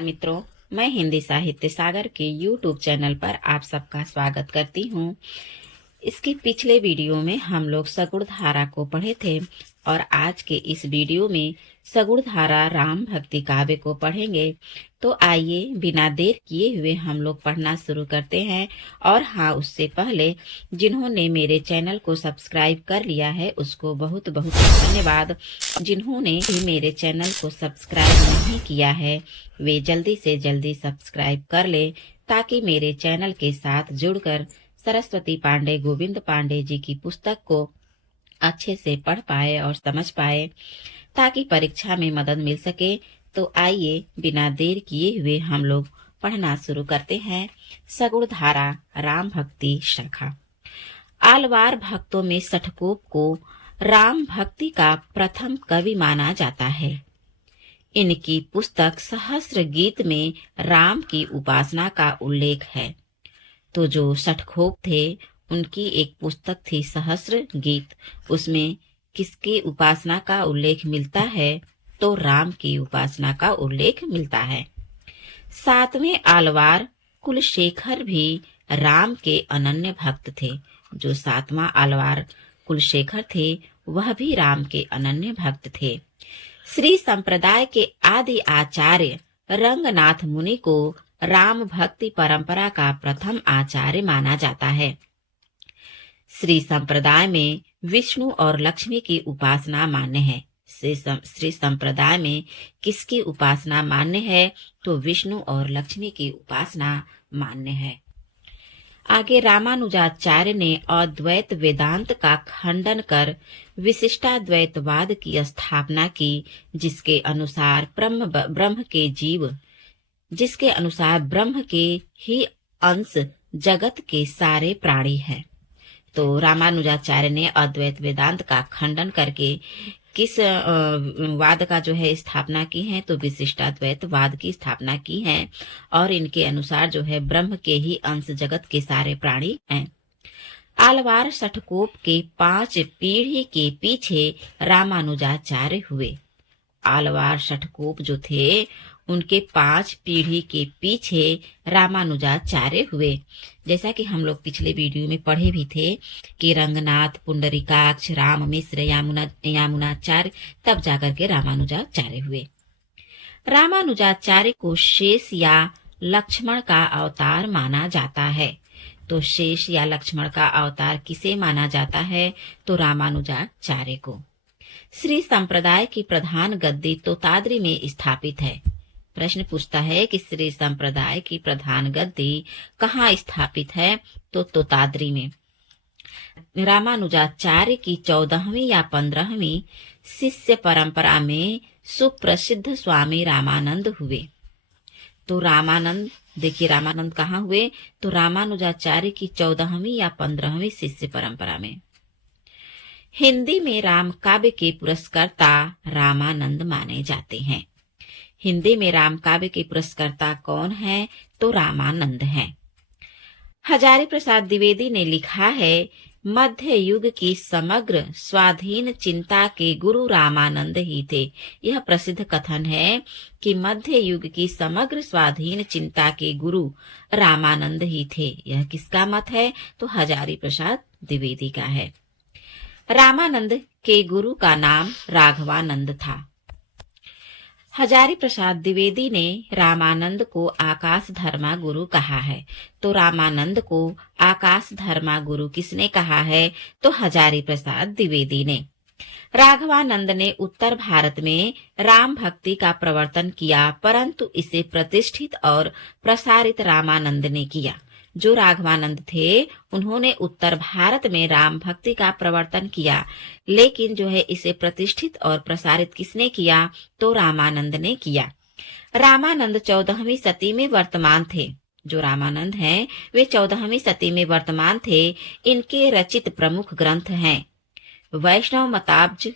मित्रों, मैं हिंदी साहित्य सागर के यूट्यूब चैनल पर आप सबका स्वागत करती हूँ। इसके पिछले वीडियो में हम लोग सगुण धारा को पढ़े थे और आज के इस वीडियो में सगुण धारा राम भक्ति काव्य को पढ़ेंगे। तो आइए बिना देर किए हुए हम लोग पढ़ना शुरू करते हैं। और हाँ, उससे पहले जिन्होंने मेरे चैनल को सब्सक्राइब कर लिया है उसको बहुत बहुत धन्यवाद। जिन्होंने भी मेरे चैनल को सब्सक्राइब नहीं किया है वे जल्दी से जल्दी सब्सक्राइब कर ले, ताकि मेरे चैनल के साथ जुड़कर सरस्वती पांडे गोविंद पांडे जी की पुस्तक को अच्छे से पढ़ पाए और समझ पाए, ताकि परीक्षा में मदद मिल सके। तो आइए बिना देर किए हुए हम लोग पढ़ना शुरू करते हैं। सगुण धारा राम भक्ति शाखा। आलवार भक्तों में सठकोप को राम भक्ति का प्रथम कवि माना जाता है। इनकी पुस्तक सहस्र गीत में राम की उपासना का उल्लेख है। तो जो सठखोप थे उनकी एक पुस्तक थी सहस्र गीत, उसमें किसकी उपासना का उल्लेख मिलता है? तो राम की उपासना का उल्लेख मिलता है। सातवें आलवार कुलशेखर भी राम के अनन्य भक्त थे। जो सातवां आलवार कुलशेखर थे वह भी राम के अनन्य भक्त थे। श्री संप्रदाय के आदि आचार्य रंगनाथ मुनि को राम भक्ति परंपरा का प्रथम आचार्य माना जाता है। श्री संप्रदाय में विष्णु और लक्ष्मी की उपासना मान्य है। श्री संप्रदाय में किसकी उपासना मान्य है? तो विष्णु और लक्ष्मी की उपासना मान्य है। आगे रामानुजाचार्य ने अद्वैत वेदांत का खंडन कर विशिष्टाद्वैतवाद की स्थापना की, जिसके अनुसार ब्रह्म के ही अंश जगत के सारे प्राणी हैं। तो रामानुजाचार्य ने अद्वैत वेदांत का खंडन करके किस वाद का जो है स्थापना की है? तो विशिष्टाद्वैतवाद की स्थापना की है। और इनके अनुसार जो है ब्रह्म के ही अंश जगत के सारे प्राणी हैं। आलवार सठकोप के 5 पीढ़ी के पीछे रामानुजाचार्य हुए। आलवार सठकोप जो थे उनके 5 पीढ़ी के पीछे रामानुजाचार्य हुए। जैसा कि हम लोग पिछले वीडियो में पढ़े भी थे कि रंगनाथ, पुंडरीकाक्ष, राम मिश्र, यामुनाचार्य, तब जाकर के रामानुजाचार्य हुए। रामानुजाचार्य को शेष या लक्ष्मण का अवतार माना जाता है। तो शेष या लक्ष्मण का अवतार किसे माना जाता है? तो रामानुजाचार्य को। श्री संप्रदाय की प्रधान गद्दी तोताद्री में स्थापित है। प्रश्न पूछता है कि श्री संप्रदाय की प्रधान गद्दी कहाँ स्थापित है? तो तोताद्री में। रामानुजाचार्य की 14वीं या 15वीं शिष्य परंपरा में सुप्रसिद्ध स्वामी रामानंद हुए। तो रामानंद, देखिए रामानंद कहाँ हुए? तो रामानुजाचार्य की 14वीं या 15वीं शिष्य परंपरा में। हिंदी में राम काव्य के पुरस्कर्ता रामानंद माने जाते हैं। हिंदी में राम काव्य के पुरस्कर्ता कौन है? तो रामानंद हैं। हजारी प्रसाद द्विवेदी ने लिखा है, मध्य युग की समग्र स्वाधीन चिंता के गुरु रामानंद ही थे। यह प्रसिद्ध कथन है कि मध्य युग की समग्र स्वाधीन चिंता के गुरु रामानंद ही थे। यह किसका मत है? तो हजारी प्रसाद द्विवेदी का है। रामानंद के गुरु का नाम राघवानंद था। हजारी प्रसाद द्विवेदी ने रामानंद को आकाश धर्मा गुरु कहा है। तो रामानंद को आकाश धर्मा गुरु किसने कहा है? तो हजारी प्रसाद द्विवेदी ने। राघवानंद ने उत्तर भारत में राम भक्ति का प्रवर्तन किया, परंतु इसे प्रतिष्ठित और प्रसारित रामानंद ने किया। जो राघवानंद थे उन्होंने उत्तर भारत में राम भक्ति का प्रवर्तन किया, लेकिन जो है इसे प्रतिष्ठित और प्रसारित किसने किया? तो रामानंद ने किया। रामानंद 14वीं शती में वर्तमान थे। जो रामानंद हैं वे 14वीं शती में वर्तमान थे। इनके रचित प्रमुख ग्रंथ हैं वैष्णव मताब्ज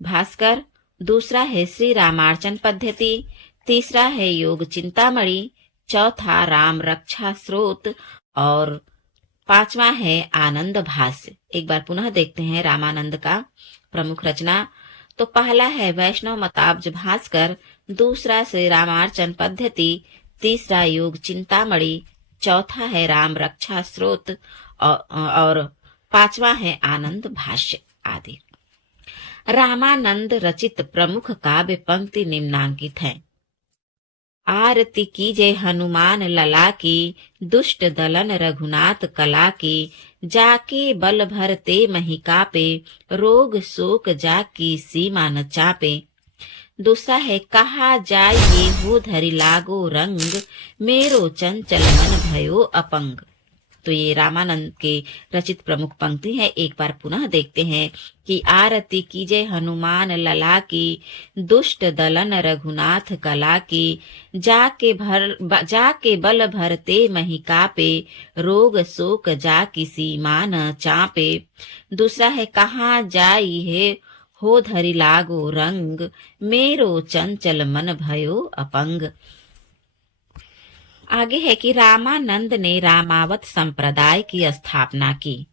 भास्कर, दूसरा है श्री रामार्चन पद्धति, तीसरा है योग चिंतामणि, चौथा राम रक्षा स्रोत और 5वां है आनंद भाष्य। एक बार पुनः देखते हैं रामानंद का प्रमुख रचना। तो पहला है वैष्णव मताब्ज भास्कर, दूसरा श्री रामार्चन पद्धति, तीसरा योग चिंतामणि, चौथा है राम रक्षा स्रोत और पांचवा है आनंद भाष्य आदि। रामानंद रचित प्रमुख काव्य पंक्ति निम्नांकित है। आरती कीजे हनुमान लला की, दुष्ट दलन रघुनाथ कला की, जाके बल भरते महिकापे, रोग शोक जाकी सीमा न चापे। दूसरा है कहा जाय ये हो धरि लागो रंग, मेरो चंचल मन भयो अपंग। तो ये रामानंद के रचित प्रमुख पंक्ति है। एक बार पुनः देखते हैं कि आरती कीजे हनुमान लला की, दुष्ट दलन रघुनाथ कला की, जाके बल भरते महिकापे, रोग शोक जाकी सीमा न चापे। दूसरा है कहाँ जाई है हो धरि लागो रंग, मेरो चंचल मन भयो अपंग। आगे है कि रामानंद ने रामावत संप्रदाय की स्थापना की।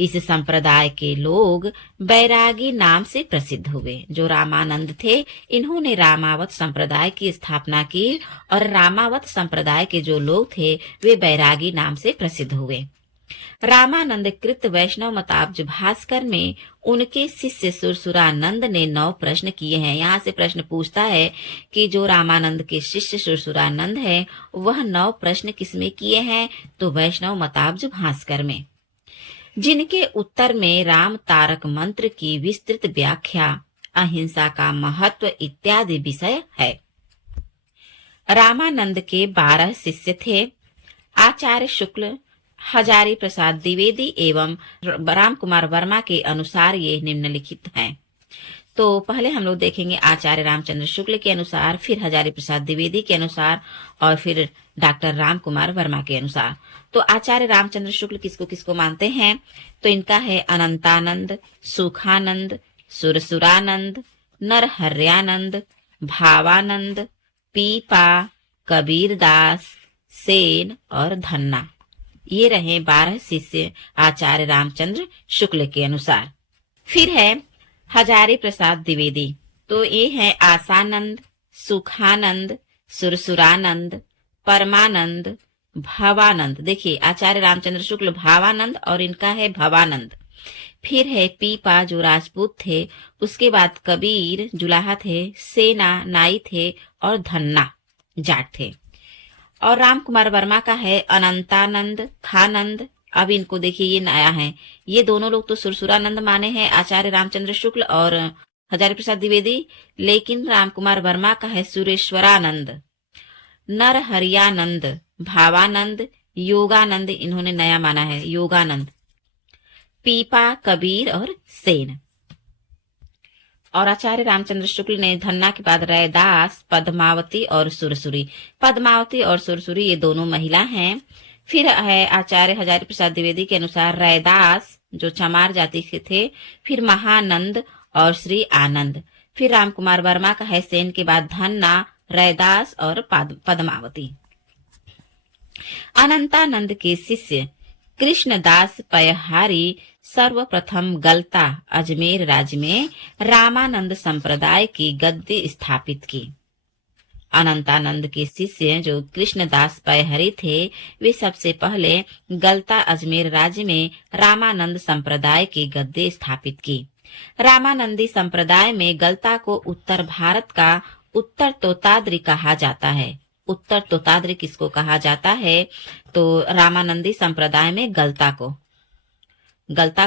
इस संप्रदाय के लोग बैरागी नाम से प्रसिद्ध हुए। जो रामानंद थे, इन्होंने रामावत संप्रदाय की स्थापना की और रामावत संप्रदाय के जो लोग थे वे बैरागी नाम से प्रसिद्ध हुए। रामानंद कृत वैष्णव मताब्ज भास्कर में उनके शिष्य सुरसुरानंद ने 9 प्रश्न किए हैं। यहाँ से प्रश्न पूछता है कि जो रामानंद के शिष्य सुरसुरानंद है वह 9 प्रश्न किसमें किए हैं, तो वैष्णव मताब्ज भास्कर में, जिनके उत्तर में राम तारक मंत्र की विस्तृत व्याख्या, अहिंसा का महत्व इत्यादि विषय है। रामानंद के 12 शिष्य थे। आचार्य शुक्ल, हजारी प्रसाद द्विवेदी एवं राम कुमार वर्मा के अनुसार ये निम्नलिखित हैं। तो पहले हम लोग देखेंगे आचार्य रामचंद्र शुक्ल के अनुसार, फिर हजारी प्रसाद द्विवेदी के अनुसार और फिर डॉक्टर राम कुमार वर्मा के अनुसार। तो आचार्य रामचंद्र शुक्ल किसको किसको मानते हैं, तो इनका है अनंतानंद, सुखानंद, सुरसुरानंद, नरहर्यानंद, भावानंद, पीपा, कबीरदास, सेन और धन्ना। ये रहे 12 शिष्य आचार्य रामचंद्र शुक्ल के अनुसार। फिर है हजारी प्रसाद द्विवेदी, तो ये है आसानंद, सुखानंद, सुरसुरानंद, परमानंद, भवानंद। देखिए आचार्य रामचंद्र शुक्ल भावानंद और इनका है भवानंद। फिर है पीपा जो राजपूत थे, उसके बाद कबीर जुलाहा थे, सेना नाई थे और धन्ना जाट थे। और राम कुमार वर्मा का है अनंतानंद, खानंद। अब इनको देखिए ये नया है, ये दोनों लोग तो सुरसुरानंद माने हैं आचार्य रामचंद्र शुक्ल और हजारी प्रसाद द्विवेदी, लेकिन राम कुमार वर्मा का है सुरेश्वरानंद, नरहरियानंद, भावानंद, योगानंद, इन्होंने नया माना है योगानंद, पीपा, कबीर और सेन। और आचार्य रामचंद्र शुक्ल ने धन्ना के बाद रैदास, पद्मावती और सुरसुरी। पद्मावती और सुरसुरी ये दोनों महिला हैं। फिर है आचार्य हजारी प्रसाद द्विवेदी के अनुसार रैदास जो चमार जाति के थे, फिर महानंद और श्री आनंद। फिर राम कुमार वर्मा का है सेन के बाद धन्ना, रैदास और पद्मावती। अनंतानंद के शिष्य कृष्णदास पयहारी सर्वप्रथम गलता अजमेर राज्य में रामानंद संप्रदाय की गद्दी स्थापित की। अनंतानंद के शिष्य जो कृष्णदास पयहरी थे, वे सबसे पहले गलता अजमेर राज्य में रामानंद संप्रदाय की गद्दी स्थापित की। रामानंदी संप्रदाय में गलता को उत्तर भारत का उत्तर तोताद्री कहा जाता है। उत्तर तोताद्री किसको कहा जाता है, तो रामानंदी संप्रदाय में गलता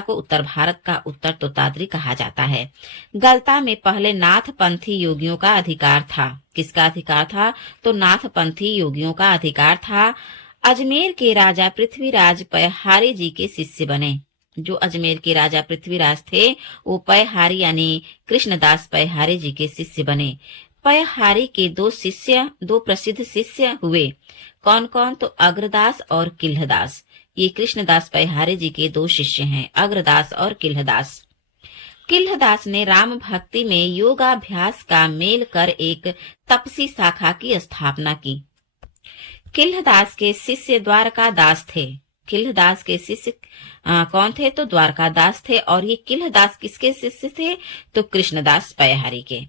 को उत्तर भारत का उत्तर तोताद्री कहा जाता है। गलता में पहले नाथ पंथी योगियों का अधिकार था। किसका अधिकार था, तो नाथ पंथी योगियों का अधिकार था। अजमेर के राजा पृथ्वीराज पयहारी जी के शिष्य बने। जो अजमेर के राजा पृथ्वीराज थे वो पयहारी यानी कृष्णदास पयहारी जी के शिष्य बने। पयहारी के 2 प्रसिद्ध शिष्य हुए। कौन कौन, तो अग्रदास और किल्हदास। ये कृष्णदास पयहारी जी के 2 शिष्य हैं, अग्रदास और किल्हदास। किल्हदास ने राम भक्ति में योगाभ्यास का मेल कर एक तपसी शाखा की स्थापना की। किल्हदास के शिष्य द्वारकादास थे। किल्हदास के शिष्य कौन थे, तो द्वारकादास थे। और ये किल्हदास किसके शिष्य थे, तो कृष्णदास पयहारी के।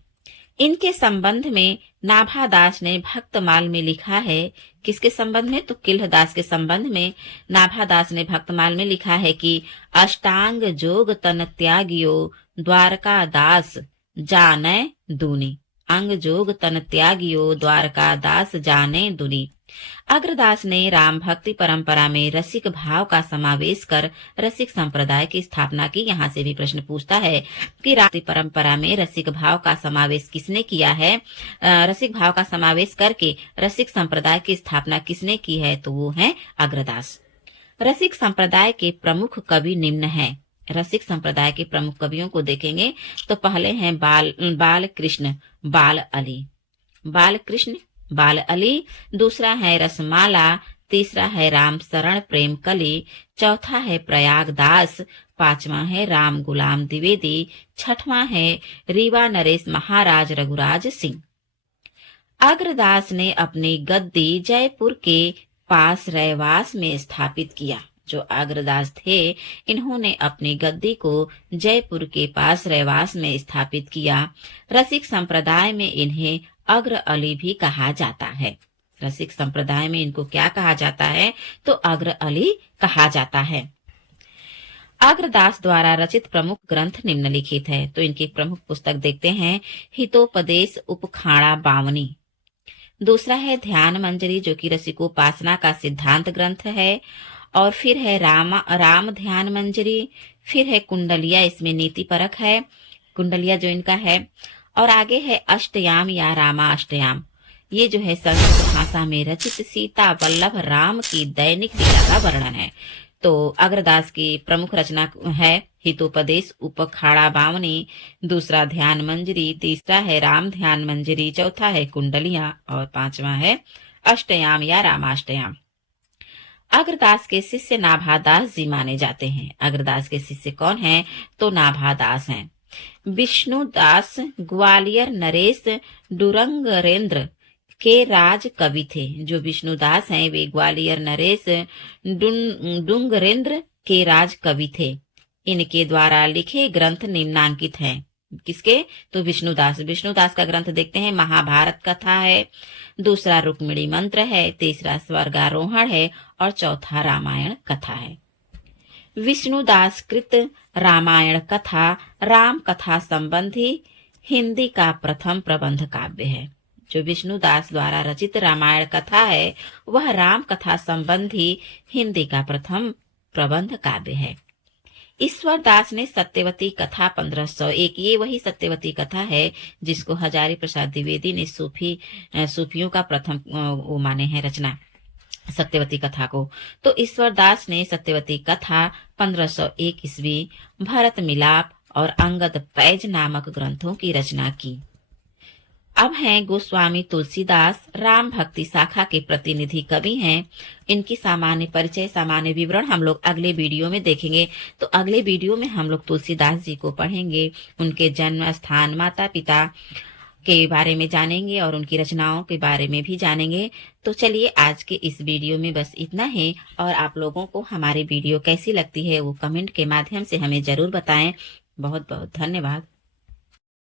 इनके संबंध में नाभादास ने भक्तमाल में लिखा है। किसके संबंध में? तो किल्हदास के संबंध में नाभादास ने भक्तमाल में लिखा है कि अष्टांग जोग तन त्यागियो द्वारका दास जाने दुनी। अंग जोग तन त्यागियो द्वारका दास जाने दुनी। अग्रदास ने राम भक्ति परंपरा में रसिक भाव का समावेश कर रसिक संप्रदाय की स्थापना की। यहाँ से भी प्रश्न पूछता है कि राम भक्ति परंपरा में रसिक भाव का समावेश किसने किया है? रसिक भाव का समावेश करके रसिक संप्रदाय की स्थापना किसने की है? तो वो है अग्रदास। रसिक संप्रदाय के प्रमुख कवि निम्न हैं। रसिक संप्रदाय के प्रमुख कवियों को देखेंगे तो पहले हैं बाल कृष्ण बाल अली, बाल कृष्ण बाल अली। दूसरा है रसमाला। तीसरा है राम शरण प्रेम कली। चौथा है प्रयाग दास। पांचवा है राम गुलाम द्विवेदी। छठवां है रीवा नरेश महाराज रघुराज सिंह। अग्रदास ने अपनी गद्दी जयपुर के पास रैवास में स्थापित किया। जो अग्रदास थे इन्होंने अपनी गद्दी को जयपुर के पास रैवास में स्थापित किया। रसिक संप्रदाय में इन्हें अग्र अली भी कहा जाता है। रसिक संप्रदाय में इनको क्या कहा जाता है? तो अग्र अली कहा जाता है। अग्रदास द्वारा रचित प्रमुख ग्रंथ निम्नलिखित है। तो इनकी प्रमुख पुस्तक देखते हैं। हितोपदेश उपखाड़ा बावनी। दूसरा है ध्यान मंजरी जो कि रसिकोपासना का सिद्धांत ग्रंथ है। और फिर है राम ध्यान मंजरी। फिर है कुंडलिया, इसमें नीति परक है कुंडलिया जो इनका है। और आगे है अष्टयाम या रामाष्टयाम। ये जो है संस्कृत भाषा में रचित सीता वल्लभ राम की दैनिक लीला का वर्णन है। तो अग्रदास की प्रमुख रचना है हितोपदेश उपखाड़ा बावनी। दूसरा ध्यान मंजरी। तीसरा है राम ध्यान मंजरी। चौथा है कुंडलिया और पांचवा है अष्टयाम या रामाष्टयाम। अग्रदास के शिष्य नाभादास जी माने जाते हैं। अग्रदास के शिष्य कौन हैं? तो नाभादास हैं। विष्णुदास ग्वालियर नरेश डुरंगरेंद्र के राज कवि थे। जो विष्णुदास हैं वे ग्वालियर नरेश डुंगरेंद्र के राज कवि थे। इनके द्वारा लिखे ग्रंथ निम्नांकित हैं। किसके? तो विष्णुदास का ग्रंथ देखते हैं। महाभारत कथा है। दूसरा रुक्मिणी मंत्र है। तीसरा स्वर्गारोहण है और चौथा रामायण कथा है। विष्णुदास कृत रामायण कथा राम कथा संबंधी हिंदी का प्रथम प्रबंध काव्य है। जो विष्णुदास द्वारा रचित रामायण कथा है वह राम कथा संबंधी हिंदी का प्रथम प्रबंध काव्य है। ईश्वर दास ने सत्यवती कथा 1501, ये वही सत्यवती कथा है जिसको हजारी प्रसाद द्विवेदी ने सूफियों का प्रथम वो माने हैं रचना, सत्यवती कथा को। तो ईश्वर दास ने सत्यवती कथा 1501 ईस्वी, भरत मिलाप और अंगद पैज नामक ग्रंथों की रचना की। अब हैं गोस्वामी तुलसीदास, राम भक्ति शाखा के प्रतिनिधि कवि हैं। इनकी सामान्य परिचय, सामान्य विवरण हम लोग अगले वीडियो में देखेंगे। तो अगले वीडियो में हम लोग तुलसीदास जी को पढ़ेंगे, उनके जन्म स्थान, माता पिता के बारे में जानेंगे और उनकी रचनाओं के बारे में भी जानेंगे। तो चलिए आज के इस वीडियो में बस इतना ही। और आप लोगों को हमारी वीडियो कैसी लगती है वो कमेंट के माध्यम से हमें जरूर बताएं। बहुत बहुत धन्यवाद।